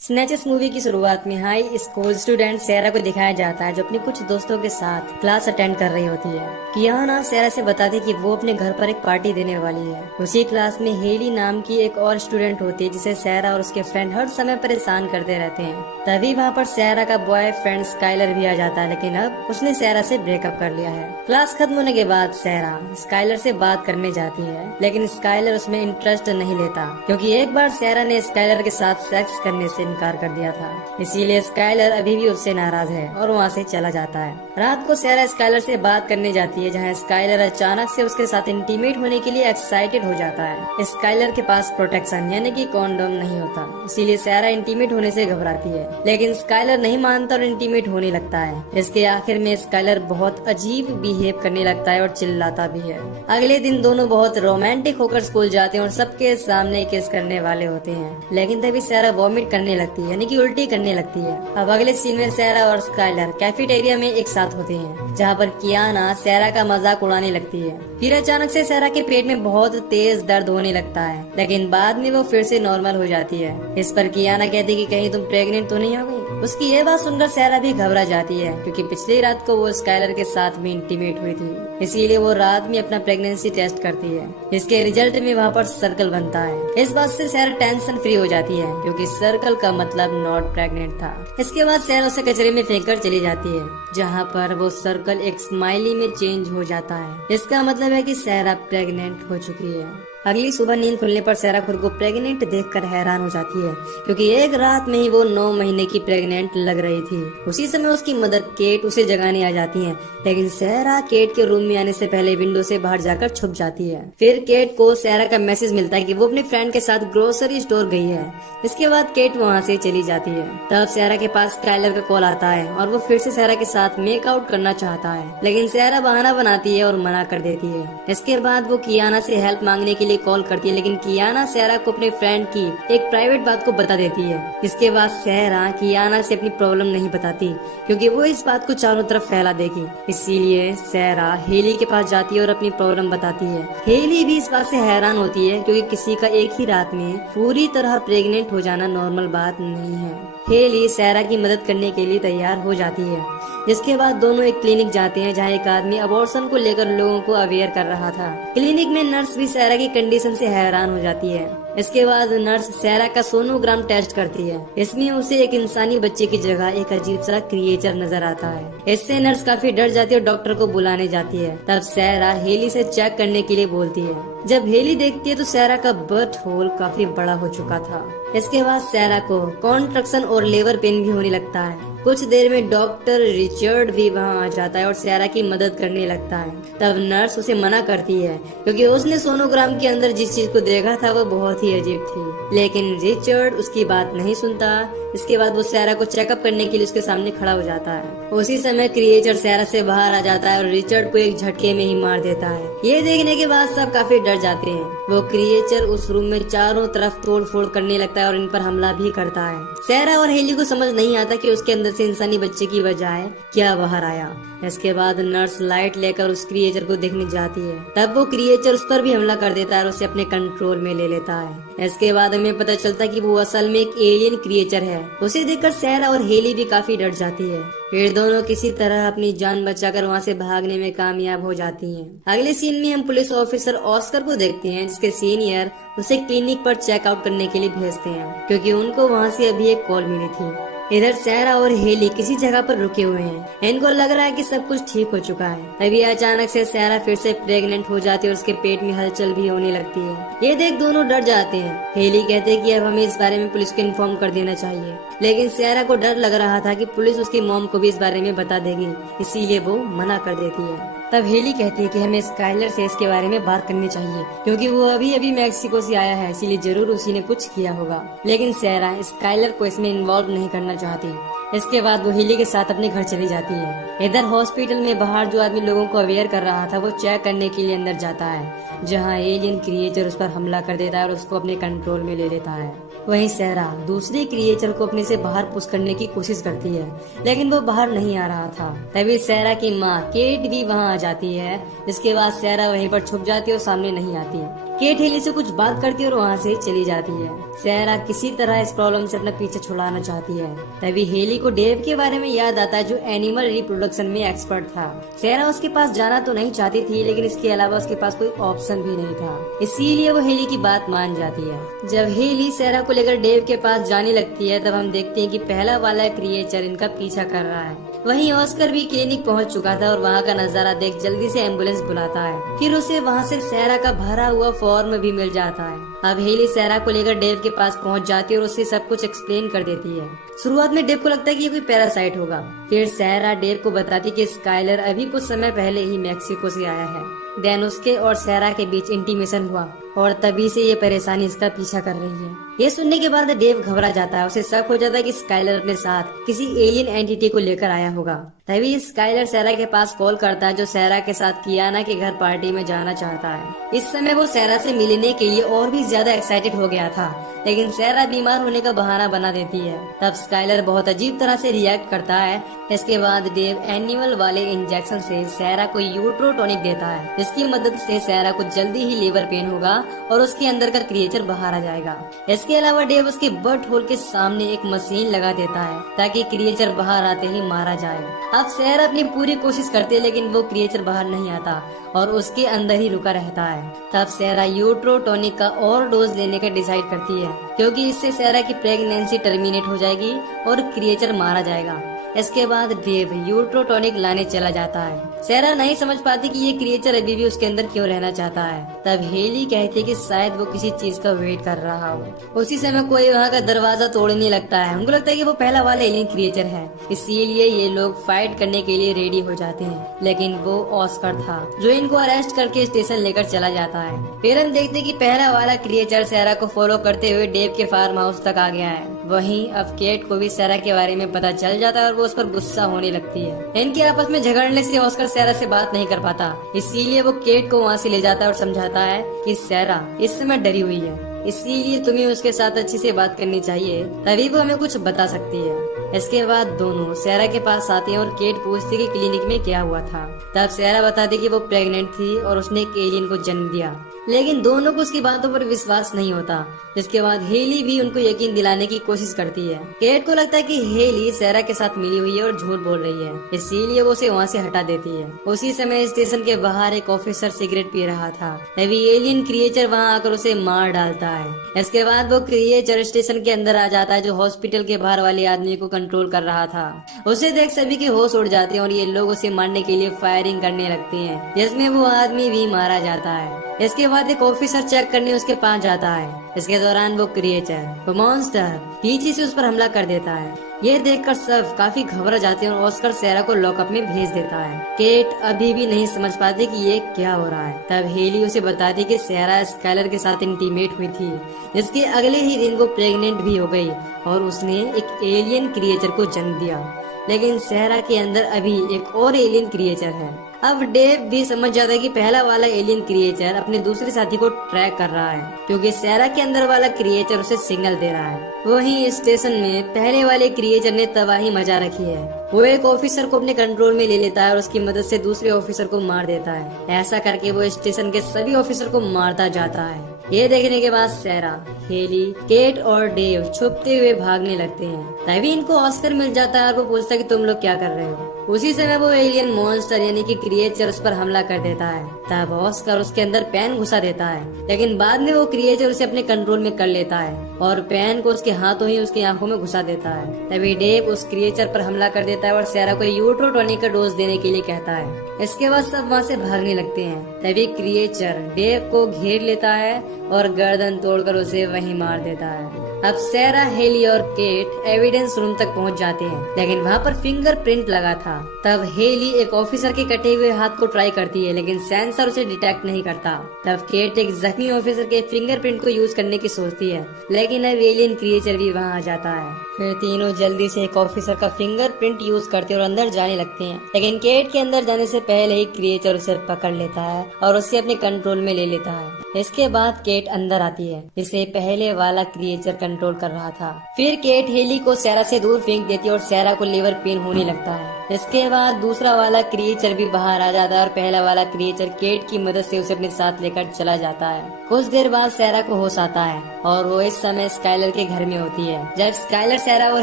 स्नेचेस movie की शुरुआत में हाई स्कूल स्टूडेंट सैरा को दिखाया जाता है जो अपने कुछ दोस्तों के साथ क्लास अटेंड कर रही होती है। कियाना सैरा से बताती है कि वो अपने घर पर एक पार्टी देने वाली है। उसी क्लास में हेली नाम की एक और स्टूडेंट होती है जिसे सैरा और उसके फ्रेंड हर समय परेशान करते रहते हैं। तभी वहाँ पर सैरा का बॉयफ्रेंड स्काइलर भी आ जाता है, लेकिन अब उसने सैरा से ब्रेकअप कर लिया है। क्लास खत्म होने के बाद सैरा स्काइलर से बात करने जाती है, लेकिन स्काइलर उसमें इंटरेस्ट नहीं लेता क्योंकि एक बार सैरा ने स्काइलर के साथ सेक्स करने से इनकार कर दिया था। इसीलिए स्काइलर अभी भी उससे नाराज है और वहाँ से चला जाता है। रात को सैरा स्काइलर से बात करने जाती है, जहाँ स्काइलर अचानक से उसके साथ इंटीमेट होने के लिए एक्साइटेड हो जाता है। स्काइलर के पास प्रोटेक्शन यानी कि कॉन्डोम नहीं होता, इसीलिए सैरा इंटीमेट होने से घबराती है, लेकिन स्काइलर नहीं मानता और इंटीमेट होने लगता है। इसके आखिर में स्काइलर बहुत अजीब बिहेव करने लगता है और चिल्लाता भी है। अगले दिन दोनों बहुत रोमांटिक होकर स्कूल जाते हैं और सबके सामने किस करने वाले होते हैं, लेकिन तभी सैरा वॉमिट करने लगती है यानी कि उल्टी करने लगती है। अब अगले सीन में सैरा और स्काइलर कैफेटेरिया में एक साथ होते हैं, जहाँ पर कियाना सैरा का मजाक उड़ाने लगती है। फिर अचानक से सैरा के पेट में बहुत तेज दर्द होने लगता है, लेकिन बाद में वो फिर से नॉर्मल हो जाती है। इस पर कियाना कहती है कि कहीं तुम प्रेग्नेंट तो नहीं हो गई। उसकी ये बात सुनकर सैरा भी घबरा जाती है क्योंकि पिछली रात को वो स्काइलर के साथ भी इंटीमेट हुई थी, इसीलिए वो रात में अपना प्रेगनेंसी टेस्ट करती है। इसके रिजल्ट में वहाँ पर सर्कल बनता है। इस बात से सैरा टेंशन फ्री हो जाती है क्योंकि सर्कल का मतलब नॉट प्रेग्नेंट था। इसके बाद सैरा उसे कचरे में फेंक कर चली जाती है, जहाँ पर वो सर्कल एक स्माइली में चेंज हो जाता है। इसका मतलब है कि सैरा प्रेग्नेंट हो चुकी है। अगली सुबह नींद खुलने पर सैरा खुद को प्रेग्नेंट देखकर हैरान हो जाती है क्योंकि एक रात में ही वो 9 महीने की प्रेग्नेंट लग रही थी। उसी समय उसकी मदर केट उसे जगाने आ जाती है, लेकिन सैरा केट के रूम में आने से पहले विंडो से बाहर जाकर छुप जाती है। फिर केट को सैरा का मैसेज मिलता है कि वो अपने फ्रेंड के साथ ग्रोसरी स्टोर गई है। इसके बाद केट वहाँ से चली जाती है। तब सैरा के पास स्काइलर का कॉल आता है और वो फिर से सैरा के साथ मेक आउट करना चाहता है, लेकिन सैरा बहाना बनाती है और मना कर देती है। इसके बाद वो कियाना से हेल्प मांगने के लिए कॉल करती है, लेकिन कियाना सैरा को अपने फ्रेंड की एक प्राइवेट बात को बता देती है। इसके बाद सैरा कियाना से अपनी प्रॉब्लम नहीं बताती क्योंकि वो इस बात को चारों तरफ फैला देगी। इसीलिए सैरा हेली के पास जाती है और अपनी प्रॉब्लम बताती है। हेली भी इस बात से हैरान होती है क्योंकि किसी का एक ही रात में पूरी तरह प्रेग्नेंट हो जाना नॉर्मल बात नहीं है। हेली सैरा की मदद करने के लिए तैयार हो जाती है। जिसके बाद दोनों एक क्लिनिक जाते हैं, जहाँ एक आदमी अबॉर्शन को लेकर लोगों को अवेयर कर रहा था। क्लिनिक में नर्स भी सैरा की कंडीशन से हैरान हो जाती है। इसके बाद नर्स सैरा का सोनोग्राम टेस्ट करती है। इसमें उसे एक इंसानी बच्चे की जगह एक अजीब सा क्रिएचर नजर आता है। इससे नर्स काफी डर जाती है और डॉक्टर को बुलाने जाती है। तब सैरा हेली से चेक करने के लिए बोलती है। जब हेली देखती है तो सैरा का बर्थ होल काफी बड़ा हो चुका था। इसके बाद सैरा को कॉन्ट्रक्शन और लेबर पेन भी होने लगता है। कुछ देर में डॉक्टर रिचर्ड भी वहाँ आ जाता है और सैरा की मदद करने लगता है। तब नर्स उसे मना करती है क्योंकि उसने सोनोग्राम के अंदर जिस चीज को देखा था वो बहुत ही अजीब थी, लेकिन रिचर्ड उसकी बात नहीं सुनता। इसके बाद वो सैरा को चेकअप करने के लिए उसके सामने खड़ा हो जाता है। उसी समय क्रिएचर सैरा से बाहर आ जाता है और रिचर्ड को एक झटके में ही मार देता है। ये देखने के बाद सब काफी डर जाते हैं। वो क्रिएचर उस रूम में चारों तरफ तोड़ फोड़ करने लगता है और इन पर हमला भी करता है। सैरा और हेली को समझ नहीं आता कि उसके अंदर से इंसानी बच्चे की बजाय क्या बाहर आया। इसके बाद नर्स लाइट लेकर उस क्रिएचर को देखने जाती है। तब वो क्रिएचर उस पर भी हमला कर देता है और उसे अपने कंट्रोल में ले लेता है। इसके बाद हमें पता चलता है कि वो असल में एक एलियन क्रिएचर है। उसे देखकर सैरा और हेली भी काफी डर जाती है। फिर दोनों किसी तरह अपनी जान बचाकर वहाँ से भागने में कामयाब हो जाती हैं। अगले सीन में हम पुलिस ऑफिसर ऑस्कर को देखते हैं, जिसके सीनियर उसे क्लिनिक पर चेकआउट करने के लिए भेजते हैं क्योंकि उनको वहाँ से अभी एक कॉल मिली थी। इधर सैरा और हेली किसी जगह पर रुके हुए हैं। इनको लग रहा है कि सब कुछ ठीक हो चुका है। तभी अचानक से सैरा फिर से प्रेग्नेंट हो जाती है और उसके पेट में हलचल भी होने लगती है। ये देख दोनों डर जाते हैं। हेली कहते हैं कि अब हमें इस बारे में पुलिस को इन्फॉर्म कर देना चाहिए, लेकिन सैरा को डर लग रहा था कि पुलिस उसकी मॉम को भी इस बारे में बता देगी, इसीलिए वो मना कर देती है। तब हेली कहती है कि हमें स्काइलर से इसके बारे में बात करनी चाहिए क्योंकि वो अभी अभी मैक्सिको से आया है, इसीलिए जरूर उसी ने कुछ किया होगा। लेकिन सैरा स्काइलर को इसमें इन्वॉल्व नहीं करना चाहती। इसके बाद वो हेली के साथ अपने घर चली जाती है। इधर हॉस्पिटल में बाहर जो आदमी लोगों को अवेयर कर रहा था वो चेक करने के लिए अंदर जाता है, जहाँ एलियन क्रिएचर उस पर हमला कर देता है और उसको अपने कंट्रोल में ले लेता है। वहीं सहरा दूसरी क्रिएचर को अपने से बाहर पुश करने की कोशिश करती है, लेकिन वो बाहर नहीं आ रहा था। तभी सहरा की माँ केट भी वहाँ आ जाती है। इसके बाद सहरा वहीं पर छुप जाती है और सामने नहीं आती। केट हेली से कुछ बात करती है और वहाँ से चली जाती है। सहरा किसी तरह इस प्रॉब्लम से अपना पीछे छुड़ाना चाहती है। तभी हेली को डेव के बारे में याद आता है, जो एनिमल रिप्रोडक्शन में एक्सपर्ट था। सहरा उसके पास जाना तो नहीं चाहती थी, लेकिन इसके अलावा उसके पास कोई ऑप्शन भी नहीं था, इसीलिए वो हेली की बात मान जाती है। जब हेली सहरा को लेकर डेव के पास जाने लगती है, तब हम देखते हैं कि पहला वाला क्रिएचर इनका पीछा कर रहा है। वहीं ऑस्कर भी क्लिनिक पहुंच चुका था और वहां का नजारा देख जल्दी से एम्बुलेंस बुलाता है। फिर उसे वहां से सहरा का भरा हुआ फॉर्म भी मिल जाता है। अब हेली सहरा को लेकर डेव के पास पहुंच जाती है और उसे सब कुछ एक्सप्लेन कर देती है। शुरुआत में डेव को लगता है कि ये कोई पैरासाइट होगा। फिर सहरा डेव को बताती कि स्काइलर अभी कुछ समय पहले ही मैक्सिको से आया है। देन उसके और सहरा के बीच इंटीमेशन हुआ और तभी से ये परेशानी इसका पीछा कर रही है। ये सुनने के बाद डेव घबरा जाता है। उसे शक हो जाता है कि स्काइलर अपने साथ किसी एलियन एंटिटी को लेकर आया होगा। तभी स्काइलर सहरा के पास कॉल करता है, जो सहरा के साथ कियाना के घर पार्टी में जाना चाहता है। इस समय वो सहरा से मिलने के लिए और भी ज्यादा एक्साइटेड हो गया था, लेकिन सहरा बीमार होने का बहाना बना देती है। तब स्काइलर बहुत अजीब तरह से रिएक्ट करता है। इसके बाद डेव एनिमल वाले इंजेक्शन से सहरा को यूट्रोटॉनिक देता है, जिसकी मदद से सहरा को जल्दी ही लीवर पेन होगा और उसके अंदर का क्रिएचर बाहर आ जाएगा। इसके अलावा डेव उसके बर्थ होल के सामने एक मशीन लगा देता है ताकि क्रिएचर बाहर आते ही मारा जाए। अब सहरा अपनी पूरी कोशिश करती है, लेकिन वो क्रिएचर बाहर नहीं आता और उसके अंदर ही रुका रहता है। तब सहरा यूट्रोटॉनिक का और डोज लेने का डिसाइड करती है, क्योंकि इससे सहरा की प्रेगनेंसी टर्मिनेट हो जाएगी और क्रिएचर मारा जाएगा। इसके बाद डेव यूट्रोटॉनिक लाने चला जाता है। सहरा नहीं समझ पाती कि ये क्रिएचर अभी भी उसके अंदर क्यों रहना चाहता है। तब हेली कहती है कि शायद वो किसी चीज का वेट कर रहा हो। उसी समय कोई वहाँ का दरवाजा तोड़ने लगता है। उनको लगता है कि वो पहला वाला एलियन क्रिएचर है, इसीलिए ये लोग फाइट करने के लिए रेडी हो जाते हैं। लेकिन वो ऑस्कर था, जो इनको अरेस्ट करके स्टेशन लेकर चला जाता है। फिर हम देखते हैं कि पहला वाला क्रिएचर सहरा को फॉलो करते हुए डेव के फार्म हाउस तक आ गया है। वहीं अब केट को भी सहरा के बारे में पता चल जाता है और वो उस पर गुस्सा होने लगती है। इनके आपस में झगड़ने से ऑस्कर सहरा से बात नहीं कर पाता, इसीलिए वो केट को वहाँ से ले जाता है और समझाता है कि सहरा इस समय डरी हुई है, इसीलिए तुम्हें उसके साथ अच्छे से बात करनी चाहिए, तभी वो हमें कुछ बता सकती है। इसके बाद दोनों सहरा के पास आते हैं और केट पूछती कि क्लिनिक में क्या हुआ था। तब सहरा बताती कि वो प्रेग्नेंट थी और उसने एक एलियन को जन्म दिया, लेकिन दोनों को उसकी बातों पर विश्वास नहीं होता। इसके बाद हेली भी उनको यकीन दिलाने की कोशिश करती है। केट को लगता है कि हेली सहरा के साथ मिली हुई है और झूठ बोल रही है, इसीलिए वो उसे वहाँ से हटा देती है। उसी समय स्टेशन के बाहर एक ऑफिसर सिगरेट पी रहा था। तभी एलियन क्रिएचर वहाँ आकर उसे मार डालता है। इसके बाद वो क्रिएचर स्टेशन के अंदर आ जाता है, जो हॉस्पिटल के बाहर वाले आदमी को कंट्रोल कर रहा था। उसे देख सभी के होश उड़ जाते हैं और ये लोग उसे मारने के लिए फायरिंग करने लगते हैं, जिसमें वो आदमी भी मारा जाता है। इसके बाद एक ऑफिसर चेक करने उसके पास जाता है। इसके दौरान वो क्रिएचर, वो मॉन्स्टर पीछे से उस पर हमला कर देता है। ये देखकर सब काफी घबरा जाते हैं और ऑस्कर सहरा को लॉकअप में भेज देता है। केट अभी भी नहीं समझ पाती कि ये क्या हो रहा है। तब हेली उसे बताती कि सहरा स्काइलर के साथ इंटीमेट हुई थी, जिसके अगले ही दिन वो प्रेग्नेंट भी हो गई और उसने एक एलियन क्रिएचर को जन्म दिया। लेकिन सहरा के अंदर अभी एक और एलियन क्रिएचर है। अब डेव भी समझ जाता है कि पहला वाला एलियन क्रिएचर अपने दूसरे साथी को ट्रैक कर रहा है, क्योंकि सहरा के अंदर वाला क्रिएचर उसे सिग्नल दे रहा है। वहीं स्टेशन में पहले वाले क्रिएचर ने तबाही मचा रखी है। वो एक ऑफिसर को अपने कंट्रोल में ले लेता है और उसकी मदद से दूसरे ऑफिसर को मार देता है। ऐसा करके वो स्टेशन के सभी ऑफिसर को मारता जाता है। ये देखने के बाद सहरा, हेली, केट और डेव छुपते हुए भागने लगते हैं। तभी इनको ऑस्कर मिल जाता है और वो पूछता है कि तुम लोग क्या कर रहे हो। उसी समय वो एलियन मॉन्स्टर यानी कि क्रिएचर उस पर हमला कर देता है। तब ऑस्कर उसके अंदर पेन घुसा देता है, लेकिन बाद में वो क्रिएचर उसे अपने कंट्रोल में कर लेता है और पेन को उसके हाथों ही उसकी आंखों में घुसा देता है। तभी डेव उस क्रिएचर पर हमला कर देता है और सहरा को यूट्रोटॉनिक का डोज देने के लिए कहता है। इसके बाद सब वहाँ से भागने लगते हैं। तभी क्रिएचर डेव को घेर लेता है और गर्दन तोड़कर उसे वहीं मार देता है। अब सहरा, हेली और केट एविडेंस रूम तक पहुंच जाते हैं, लेकिन वहाँ पर फिंगरप्रिंट लगा था। तब हेली एक ऑफिसर के कटे हुए हाथ को ट्राई करती है, लेकिन सेंसर उसे डिटेक्ट नहीं करता। तब केट एक जख्मी ऑफिसर के फिंगरप्रिंट को यूज करने की सोचती है, लेकिन अब एलियन क्रिएचर भी वहाँ आ जाता है। फिर तीनों जल्दी से एक ऑफिसर का फिंगरप्रिंट यूज करते और अंदर जाने लगते हैं, लेकिन केट के अंदर जाने से पहले ही क्रिएचर उसे पकड़ लेता है और उसे अपने कंट्रोल में ले लेता है। इसके बाद केट अंदर आती है, जिसे पहले वाला क्रिएचर कंट्रोल कर रहा था। फिर केट हेली को सैरा से दूर फेंक देती है और सैरा को लिवर पेन होने लगता है। इसके बाद दूसरा वाला क्रिएचर भी बाहर आ जाता है और पहला वाला क्रिएचर केट की मदद से उसे अपने साथ लेकर चला जाता है। कुछ देर बाद सैरा को होश आता है और वो इस समय स्काइलर के घर में होती है। जब स्काइलर सैरा और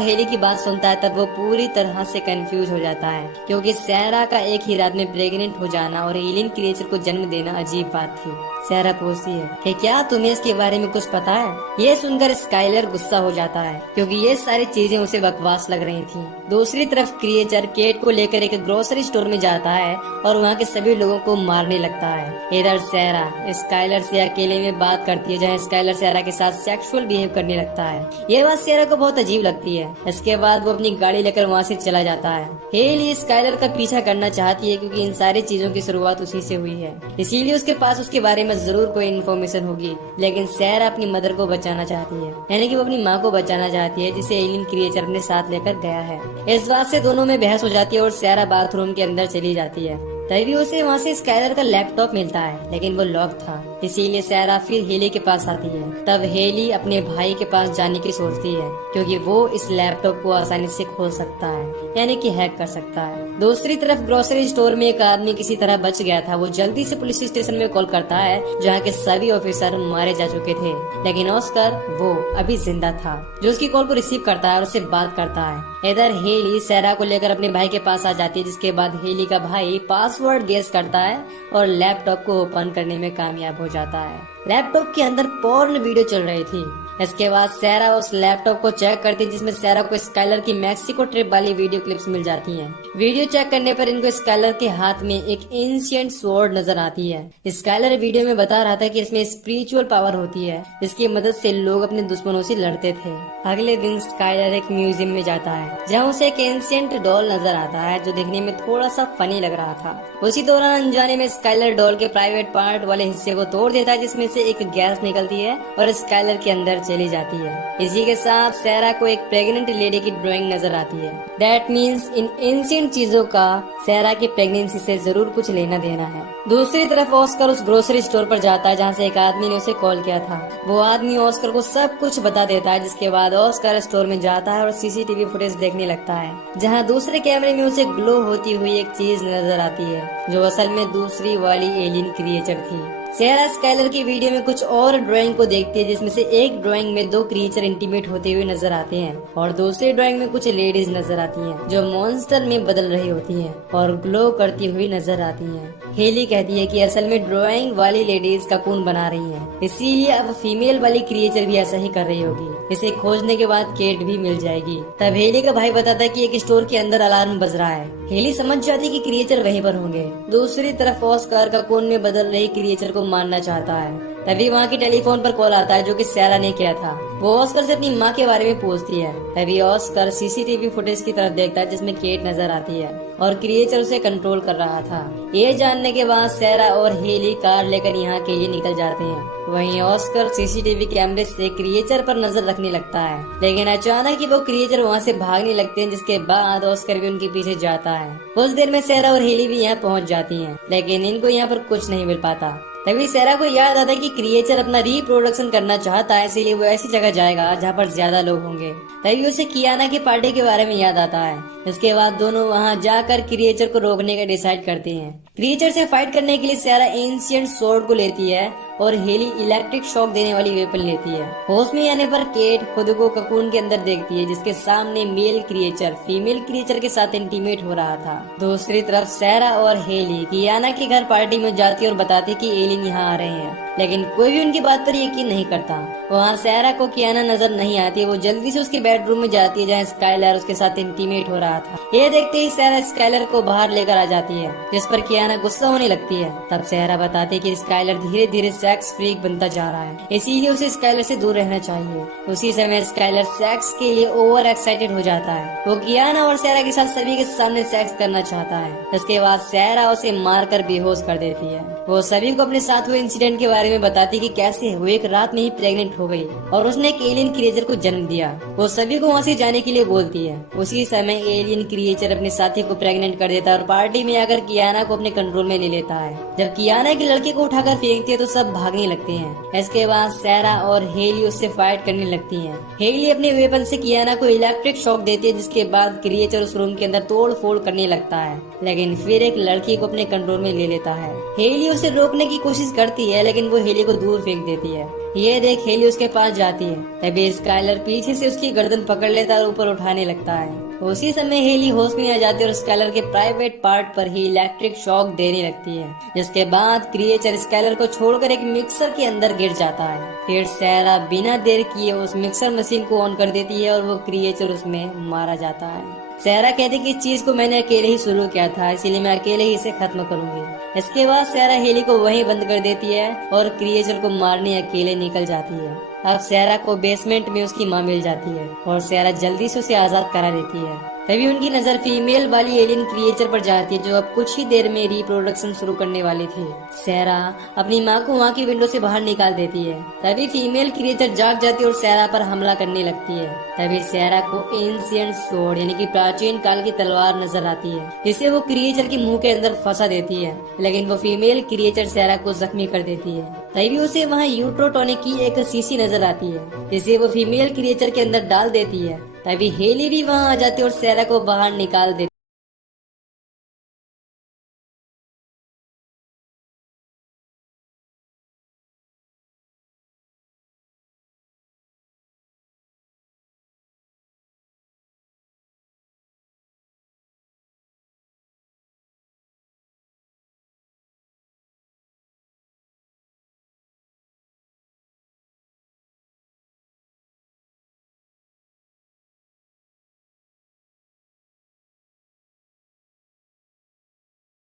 हेली की बात सुनता है तब वो पूरी तरह से कंफ्यूज हो जाता है, क्योंकि सैरा का एक ही रात में प्रेग्नेंट हो जाना और एलियन क्रिएचर को जन्म देना अजीब बात थी। सैरा पूछती है कि क्या तुम्हें इसके बारे में कुछ पता है? ये सुनकर स्काइलर गुस्सा हो जाता है, क्योंकि ये सारी चीजें उसे बकवास लग रही थी। दूसरी तरफ क्रिएचर केट को लेकर एक ग्रोसरी स्टोर में जाता है और वहाँ के सभी लोगों को मारने लगता है। इधर सैरा स्काइलर से अकेले में बात करती है, जहाँ स्काइलर सैरा के साथ सेक्सुअल बिहेव करने लगता है। ये बात सैरा को बहुत अजीब लगती है। इसके बाद वो अपनी गाड़ी लेकर वहाँ से चला जाता है। हेली स्काइलर का पीछा करना चाहती है, क्योंकि इन सारी चीजों की शुरुआत उसी से हुई है, इसीलिए उसके पास उसके बारे में जरूर कोई इन्फॉर्मेशन होगी। लेकिन सैरा अपनी मदर को बचाना चाहती है, यानी कि वो अपनी माँ को बचाना चाहती है, जिसे एलियन क्रिएचर अपने साथ लेकर गया है। इस बात से दोनों में बहस हो जाती है और सैरा बाथरूम के अंदर चली जाती है। तभी उसे वहाँ से स्काइलर का लैपटॉप मिलता है, लेकिन वो लॉक था, इसीलिए सैरा फिर हेली के पास आती है। तब हेली अपने भाई के पास जाने की सोचती है, क्योंकि वो इस लैपटॉप को आसानी से खोल सकता है, यानी कि हैक कर सकता है। दूसरी तरफ ग्रोसरी स्टोर में एक आदमी किसी तरह बच गया था। वो जल्दी से पुलिस स्टेशन में कॉल करता है, जहाँ के सभी ऑफिसर मारे जा चुके थे, लेकिन ऑस्कर वो अभी जिंदा था, जो उसकी कॉल को रिसीव करता है और उससे बात करता है। इधर हेली सैरा को लेकर अपने भाई के पास आ जाती है, जिसके बाद हेली का भाई पासवर्ड गेस करता है और लैपटॉप को ओपन करने में कामयाब हो जाता है। लैपटॉप के अंदर पोर्न वीडियो चल रही थी। इसके बाद सैरा उस लैपटॉप को चेक करती है, जिसमें सैरा को स्काइलर की मैक्सिको ट्रिप वाली वीडियो क्लिप्स मिल जाती हैं। वीडियो चेक करने पर इनको स्काइलर के हाथ में एक एंशिएंट स्वॉर्ड नजर आती है। स्काइलर वीडियो में बता रहा था कि इसमें स्पिरिचुअल पावर होती है, जिसकी मदद से लोग अपने दुश्मनों से लड़ते थे। अगले दिन स्काइलर एक म्यूजियम में जाता है, जहाँ उसे एक एंशिएंट डॉल नजर आता है, जो देखने में थोड़ा सा फनी लग रहा था। उसी दौरान अनजाने में स्काइलर डॉल के प्राइवेट पार्ट वाले हिस्से को तोड़ देता है, जिसमें से एक गैस निकलती है और स्काइलर के अंदर चली जाती है। इसी के साथ सैरा को एक प्रेग्नेंट लेडी की ड्राइंग नजर आती है। दैट मीन्स इन एंशिएंट चीजों का सैरा की प्रेगनेंसी से जरूर कुछ लेना देना है। दूसरी तरफ ऑस्कर उस ग्रोसरी स्टोर पर जाता है, जहाँ से एक आदमी ने उसे कॉल किया था। वो आदमी ऑस्कर को सब कुछ बता देता है, जिसके बाद ऑस्कर स्टोर में जाता है और सीसीटीवी फुटेज देखने लगता है, जहाँ दूसरे कैमरे में उसे ग्लो होती हुई एक चीज नजर आती है, जो असल में दूसरी वाली एलियन क्रिएचर थी। सैरा स्काइलर की वीडियो में कुछ और ड्राइंग को देखती है, जिसमें से एक ड्राइंग में दो क्रिएचर इंटीमेट होते हुए नजर आते हैं और दूसरी ड्राइंग में कुछ लेडीज नजर आती हैं, जो मॉन्स्टर में बदल रही होती हैं और ग्लो करती हुई नजर आती हैं। हेली कहती है कि असल में ड्राइंग वाली लेडीज का खून बना रही हैं, इसीलिए अब फीमेल वाली क्रिएचर भी ऐसा ही कर रही होगी। इसे खोजने के बाद केट भी मिल जाएगी। तब हेली का भाई बताता है कि एक स्टोर के अंदर अलार्म बज रहा है। हेली समझ जाती कि क्रिएचर वहीं पर होंगे। दूसरी तरफ ऑस्कर का खून में बदल रही क्रिएचर को मारना चाहता है। तभी वहाँ की टेलीफोन पर कॉल आता है, जो कि सैरा ने किया था। वो ऑस्कर से अपनी माँ के बारे में पूछती है। तभी ऑस्कर सीसीटीवी फुटेज की तरफ देखता है, जिसमें केट नजर आती है और क्रिएचर उसे कंट्रोल कर रहा था। ये जानने के बाद सैरा और हेली कार लेकर यहाँ के लिए निकल जाते हैं। वहीं ऑस्कर सीसीटीवी कैमरे से क्रिएचर पर नजर रखने लगता है, लेकिन अचानक ही वो क्रिएचर वहाँ से भागने लगते हैं, जिसके बाद ऑस्कर भी उनके पीछे जाता है। कुछ देर में सैरा और हेली भी यहाँ पहुँच जाती हैं, लेकिन इनको यहाँ पर कुछ नहीं मिल पाता। तभी सैरा को याद आता है कि क्रिएचर अपना रिप्रोडक्शन करना चाहता है, इसीलिए वो ऐसी जगह जाएगा जहाँ पर ज्यादा लोग होंगे। तभी उसे कियाना की पार्टी के बारे में याद आता है। इसके बाद दोनों वहाँ जाकर क्रिएचर को रोकने का डिसाइड करते हैं। क्रिएचर से फाइट करने के लिए सैरा एंशिएंट स्वॉर्ड को लेती है और हेली इलेक्ट्रिक शॉक देने वाली वेपन लेती है। होश में आने पर केट खुद को ककून के अंदर देखती है, जिसके सामने मेल क्रिएचर फीमेल क्रिएचर के साथ इंटीमेट हो रहा था। दूसरी तरफ सैरा और हेली कियाना के घर पार्टी में जाती है और बताती कि एलियन यहाँ आ रहे हैं, लेकिन कोई भी उनकी बात पर यकीन नहीं करता। वहाँ सैरा को कियाना नजर नहीं आती। वो जल्दी से उसके बेडरूम में जाती है, जहाँ स्काइलर उसके साथ इंटीमेट हो रहा था। ये देखते ही सैरा स्काइलर को बाहर लेकर आ जाती है, जिस पर कियाना गुस्सा होने लगती है। तब सैरा बताती है कि स्काइलर धीरे धीरे सेक्स फ्रीक बनता जा रहा है, इसीलिए उसे स्काइलर से दूर रहना चाहिए। उसी समय स्काइलर सेक्स के लिए ओवर एक्साइटेड हो जाता है। वो कियाना और सैरा के साथ सभी के सामने सेक्स करना चाहता है। इसके बाद सैरा उसे मारकर बेहोश कर देती है। वो सभी को अपने साथ हुए इंसिडेंट के बारे में बताती कि कैसे वो एक रात में ही प्रेग्नेंट हो गई और उसने एक एलियन क्रिएचर को जन्म दिया। वो सभी को वहाँ से जाने के लिए बोलती है। उसी समय एलियन क्रिएचर अपने साथी को प्रेग्नेंट कर देता है और पार्टी में आकर कियाना को अपने कंट्रोल में ले लेता है। जब कियाना एक लड़के को उठाकर फेंकती है तो सब भागने लगते हैं। इसके बाद सैरा और हेली उससे फाइट करने लगती हैं। हेली अपने वेपन से कियाना को इलेक्ट्रिक शॉक देती है, जिसके बाद क्रिएचर उस रूम के अंदर तोड़ फोड़ करने लगता है, लेकिन फिर एक लड़की को अपने कंट्रोल में ले लेता है। हेली उसे रोकने की कोशिश करती है, लेकिन वो हेली को दूर फेंक देती है। ये देख हेली उसके पास जाती है, तभी स्काइलर पीछे से उसकी गर्दन पकड़ लेता है और ऊपर उठाने लगता है। उसी समय हेली होश में आ जाती है और स्काइलर के प्राइवेट पार्ट पर ही इलेक्ट्रिक शॉक देने लगती है, जिसके बाद क्रिएचर स्काइलर को छोड़कर एक मिक्सर के अंदर गिर जाता है। फिर सैरा बिना देर किए उस मिक्सर मशीन को ऑन कर देती है और वो क्रिएचर उसमें मारा जाता है। सैरा कहती कि इस चीज को मैंने अकेले ही शुरू किया था, इसीलिए मैं अकेले ही इसे खत्म करूंगी। इसके बाद सैरा हेली को वहीं बंद कर देती है और क्रिएचर को मारने अकेले निकल जाती है। अब सैरा को बेसमेंट में उसकी माँ मिल जाती है और सैरा जल्दी से उसे आजाद करा देती है। तभी उनकी नजर फीमेल वाली एलियन क्रिएचर पर जाती है, जो अब कुछ ही देर में रिप्रोडक्शन शुरू करने वाली थी। सैरा अपनी माँ को वहाँ की विंडो से बाहर निकाल देती है। तभी फीमेल क्रिएचर जाग जाती है और सैरा पर हमला करने लगती है। तभी सैरा को एंशिएंट स्वॉर्ड यानी कि प्राचीन काल की तलवार नजर आती है, जिसे वो क्रिएचर के मुंह के अंदर फंसा देती है, लेकिन वो फीमेल क्रिएचर सैरा को जख्मी कर देती है। तभी उसे वहाँ यूट्रोटोनिक की एक शीशी नजर आती है, जिसे वो फीमेल क्रिएचर के अंदर डाल देती है। तभी हेली भी वहाँ आ जाती है और सैरा को बाहर निकाल देती है।